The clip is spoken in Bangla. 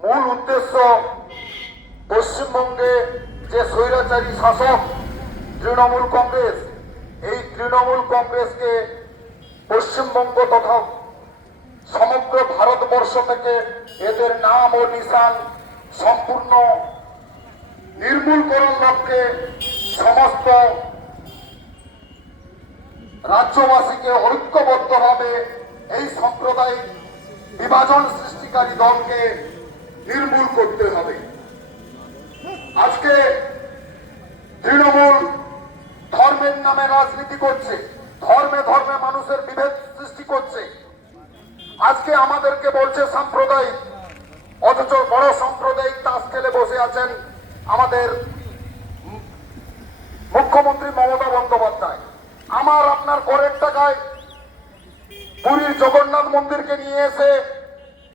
মূল উদ্দেশ্য পশ্চিমবঙ্গে যে স্বৈরাচারী শাসক তৃণমূল কংগ্রেস, এই তৃণমূল কংগ্রেসকে পশ্চিমবঙ্গ তথা সমগ্র ভারতবর্ষ থেকে এদের নাম ও নিশান সম্পূর্ণ নির্মূলকরণ লক্ষ্যে সমস্ত রাজ্যবাসীকে ঐক্যবদ্ধভাবে এই সাম্প্রদায়িক বিভাজন সৃষ্টিকারী দলকে নির্মূল করতে হবে। আজকে তৃণমূল ধর্মের নামে রাজনীতি করছে, ধর্মে ধর্মে মানুষের বিভেদ সৃষ্টি করছে। আজকে আমাদেরকে বলছে সাম্প্রদায়িক, অথচ বড় সাম্প্রদায়িক তাস খেলে বসে আছেন আমাদের মুখ্যমন্ত্রী মমতা বন্দ্যোপাধ্যায়। আমার আপনার করের টাকায় পুরীর জগন্নাথ মন্দিরকে নিয়ে এসে